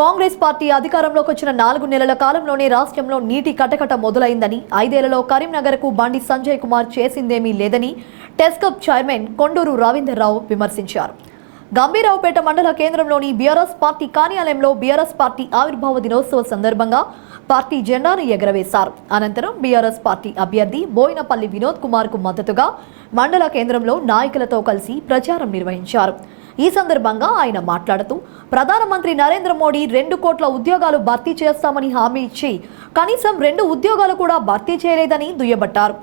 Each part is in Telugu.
కాంగ్రెస్ పార్టీ అధికారంలోకి వచ్చిన నాలుగు నెలల కాలంలోనే రాష్ట్రంలో నీటి కటకట మొదలైందని ఐదేళ్ళలో కరీంనగర్కు బండి సంజయ్ కుమార్ చేసిందేమీ లేదని టెస్కప్ చైర్మన్ కొండూరు రవీందర్రావు విమర్శించారు. గంభీరావుపేట మండల కేంద్రంలోని బీఆర్ఎస్ పార్టీ కార్యాలయంలో బీఆర్ఎస్ పార్టీ ఆవిర్భావ దినోత్సవ సందర్భంగా పార్టీ జెండాను ఎగరవేశారు. అనంతరం బీఆర్ఎస్ పార్టీ అభ్యర్థి బోయినపల్లి వినోద్ కుమార్కు మద్దతుగా మండల కేంద్రంలో నాయకులతో కలిసి ప్రచారం నిర్వహించారు. ఈ సందర్భంగా ఆయన మాట్లాడుతూ ప్రధానమంత్రి నరేంద్ర మోడీ రెండు కోట్ల ఉద్యోగాలు భర్తీ చేస్తామని హామీ ఇచ్చి కనీసం రెండు ఉద్యోగాలు కూడా భర్తీ చేయలేదని దుయ్యబట్టారు.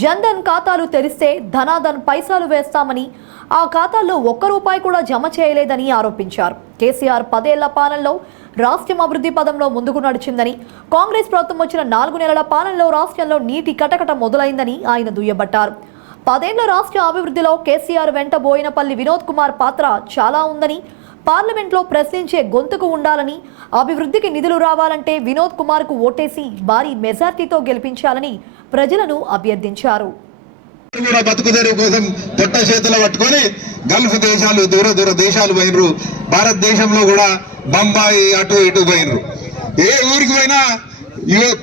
జన్ధన్ ఖాతాలు తెరిస్తే ధనాధన్ పైసలు వేస్తామని ఆ ఖాతాల్లో ఒక్క రూపాయి కూడా జమ చేయలేదని ఆరోపించారు. కేసీఆర్ పదేళ్ళ పాలనలో రాష్ట్రం అభివృద్ధి పదంలో ముందుకు నడిచిందని కాంగ్రెస్ ప్రభుత్వం వచ్చిన నాలుగు నెలల పాలనలో రాష్ట్రంలో నీటి కటకట మొదలైందని ఆయన దుయ్యబట్టారు. పదేళ్ళ రాష్ట్ర అభివృద్ధిలో కేసీఆర్ వెంట బోయినపల్లి వినోద్ కుమార్ పాత్ర చాలా ఉందని పార్లమెంట్లో ప్రశ్నించే గొంతుకు ఉండాలని అభివృద్ధికి నిధులు రావాలంటే వినోద్ కుమార్కు ఓటేసి భారీ మెజార్టీతో గెలిపించాలని ప్రజలను అభ్యర్థించారు. కూడా బతుకుదెరువు కోసం పొట్ట చేతులు పట్టుకొని గల్ఫ్ దేశాలు దూర దూర దేశాలు పోయినరు. భారతదేశంలో కూడా బొంబాయి అటు ఇటు పోయినరు. ఏ ఊరికి పోయినా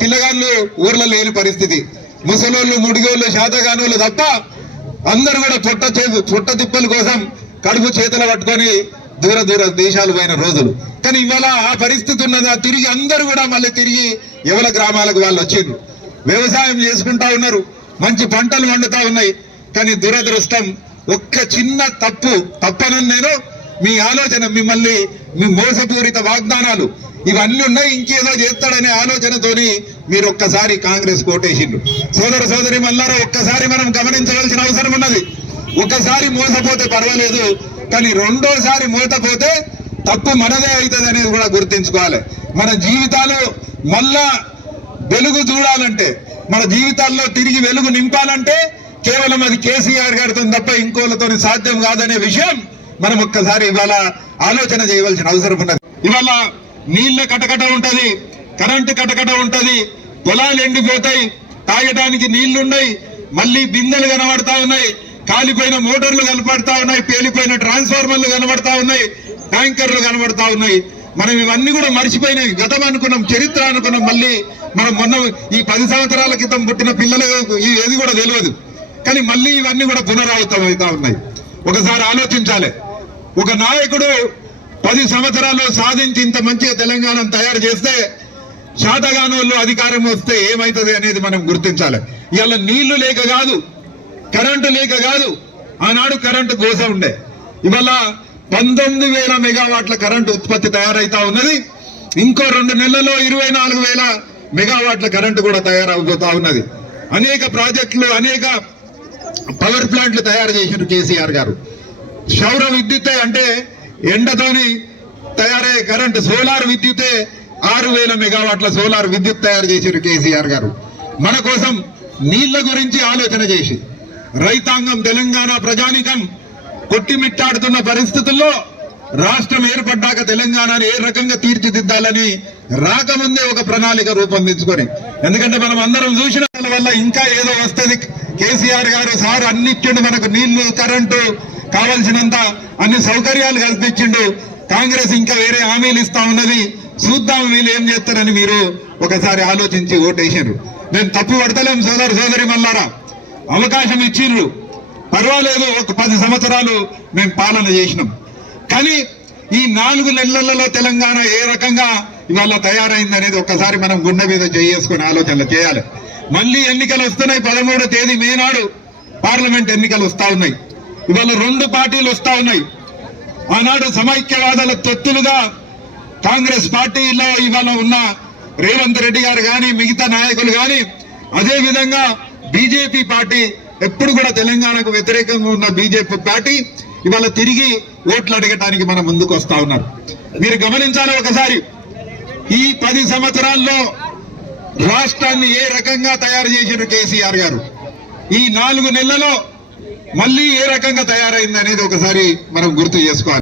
పిల్లగాళ్ళు ఊర్లో లేని పరిస్థితి. ముసలోళ్ళు ముడిగోళ్ళు శాతగానులు తప్ప అందరూ కూడా చుట్ట చుట్ట తిప్పల కోసం కడుపు చేతులు పట్టుకొని దూర దూర దేశాలు పోయిన రోజులు. కానీ ఇవాళ ఆ పరిస్థితి ఉన్నదా తిరిగి అందరూ కూడా మళ్ళీ తిరిగి ఎవల గ్రామాలకు వాళ్ళు వచ్చిండ్రు. వ్యవసాయం చేసుకుంటా ఉన్నారు మంచి పంటలు వండుతా ఉన్నాయి. కానీ దురదృష్టం ఒక్క చిన్న తప్పు తప్పనని నేను మీ ఆలోచన మిమ్మల్ని మీ మోసపూరిత వాగ్దానాలు ఇవన్నీ ఉన్నాయి ఇంకేదో చేస్తాడనే ఆలోచనతోని మీరు ఒక్కసారి కాంగ్రెస్ కోటేసిండ్రు. సోదర సోదరి మల్లారా ఒక్కసారి మనం గమనించవలసిన అవసరం ఉన్నది. ఒకసారి మోసపోతే పర్వాలేదు కానీ రెండోసారి మోసపోతే తప్పు మనదే అవుతుంది అనేది కూడా గుర్తించుకోవాలి. మన జీవితాలు మళ్ళా వెలుగు చూడాలంటే మన జీవితాల్లో తిరిగి వెలుగు నింపాలంటే కేవలం అది కేసీఆర్ గారితో తప్ప ఇంకోళ్ళతో సాధ్యం కాదనే విషయం మనం ఒక్కసారి ఇవాళ ఆలోచన చేయవలసిన అవసరం ఉన్నది. ఇవాళ నీళ్ళ కటకట ఉంటది కరెంటు కటకట ఉంటది పొలాలు ఎండిపోతాయి తాగడానికి నీళ్ళున్నాయి మళ్ళీ బిందెలు కనబడతా ఉన్నాయి కాలిపోయిన మోటార్లు కనబడతా ఉన్నాయి పేలిపోయిన ట్రాన్స్ఫార్మర్లు కనబడతా ఉన్నాయి ట్యాంకర్లు కనబడతా ఉన్నాయి. మనం ఇవన్నీ కూడా మర్చిపోయినాయి గతం అనుకున్నాం చరిత్ర అనుకున్నాం మళ్ళీ మనం మొన్న ఈ పది సంవత్సరాల క్రితం పుట్టిన పిల్లలకు ఏది కూడా తెలియదు. కానీ మళ్ళీ ఇవన్నీ కూడా పునరావృతం అవుతా ఉన్నాయి. ఒకసారి ఆలోచించాలి. ఒక నాయకుడు పది సంవత్సరాలు సాధించి ఇంత మంచి తెలంగాణను తయారు చేస్తే శాతగానోళ్ళు అధికారం వస్తే ఏమవుతుంది అనేది మనం గుర్తించాలి. ఇవాళ నీళ్ళు లేక కాదు కరెంటు లేక కాదు ఆనాడు కరెంటు గోస ఉండే. ఇవాళ పంతొమ్మిది వేల మెగావాట్ల కరెంటు ఉత్పత్తి తయారైతా ఉన్నది. ఇంకో రెండు నెలల్లో ఇరవై నాలుగు వేల మెగావాట్ల కరెంటు కూడా తయారవబోతా ఉన్నది. అనేక ప్రాజెక్టులు అనేక పవర్ ప్లాంట్లు తయారు చేసిన కేసీఆర్ గారు. సౌర విద్యుత్ అంటే ఎండతోని తయారయ్యే కరెంటు సోలార్ విద్యుతే ఆరు వేల మెగావాట్ల సోలార్ విద్యుత్ తయారు చేశారు కేసీఆర్ గారు. మన కోసం నీళ్ళ గురించి ఆలోచన చేసి రైతాంగం తెలంగాణ ప్రజానికం కొట్టిమిట్టాడుతున్న పరిస్థితుల్లో రాష్ట్రం ఏర్పడ్డాక తెలంగాణను ఏ రకంగా తీర్చిదిద్దాలని రాకముందే ఒక ప్రణాళిక రూపొందించుకొని ఎందుకంటే మనం అందరం చూసిన వల్ల ఇంకా ఏదో వస్తుంది. కేసీఆర్ గారు సార్ అన్నిచ్చిండు మనకు నీళ్ళు కరెంటు కావలసినంత అన్ని సౌకర్యాలు కల్పించిండు కాంగ్రెస్ ఇంకా వేరే హామీలు ఇస్తా ఉన్నది. చూద్దాం వీళ్ళు ఏం చేస్తారని మీరు ఒకసారి ఆలోచించి ఓటేసారు నేను తప్పు పడతలేం సోదరు సోదరి మల్లారా అవకాశం ఇచ్చిండ్రు. పర్వాలేదు ఒక పది సంవత్సరాలు మేము పాలన చేసినాం. కానీ ఈ నాలుగు నెలలలో తెలంగాణ ఏ రకంగా ఇవాళ తయారైంది అనేది ఒక్కసారి మనం గుండె మీద చేసుకుని ఆలోచనలు చేయాలి. మళ్ళీ ఎన్నికలు వస్తున్నాయి పదమూడో తేదీ మే నాడు పార్లమెంట్ ఎన్నికలు వస్తా ఉన్నాయి. ఇవాళ రెండు పార్టీలు వస్తా ఉన్నాయి. ఆనాడు సమైక్యవాదాల తొత్తులుగా కాంగ్రెస్ పార్టీలో ఇవాళ ఉన్న రేవంత్ రెడ్డి గారు కానీ మిగతా నాయకులు కానీ అదే విధంగా బీజేపీ పార్టీ ఎప్పుడు కూడా తెలంగాణకు వ్యతిరేకంగా ఉన్న బీజేపీ పార్టీ ఇవాళ తిరిగి ఓట్లు అడగటానికి మన ముందుకు వస్తా ఉన్నారు. మీరు గమనించాలి ఒకసారి ఈ పది సంవత్సరాల్లో రాష్ట్రాన్ని ఏ రకంగా తయారు చేసిన కేసీఆర్ గారు? ఈ నాలుగు నెలలలో మళ్ళీ ఏ రకంగా తయారైంది అనేది ఒకసారి మనం గుర్తు చేసుకోవాలి.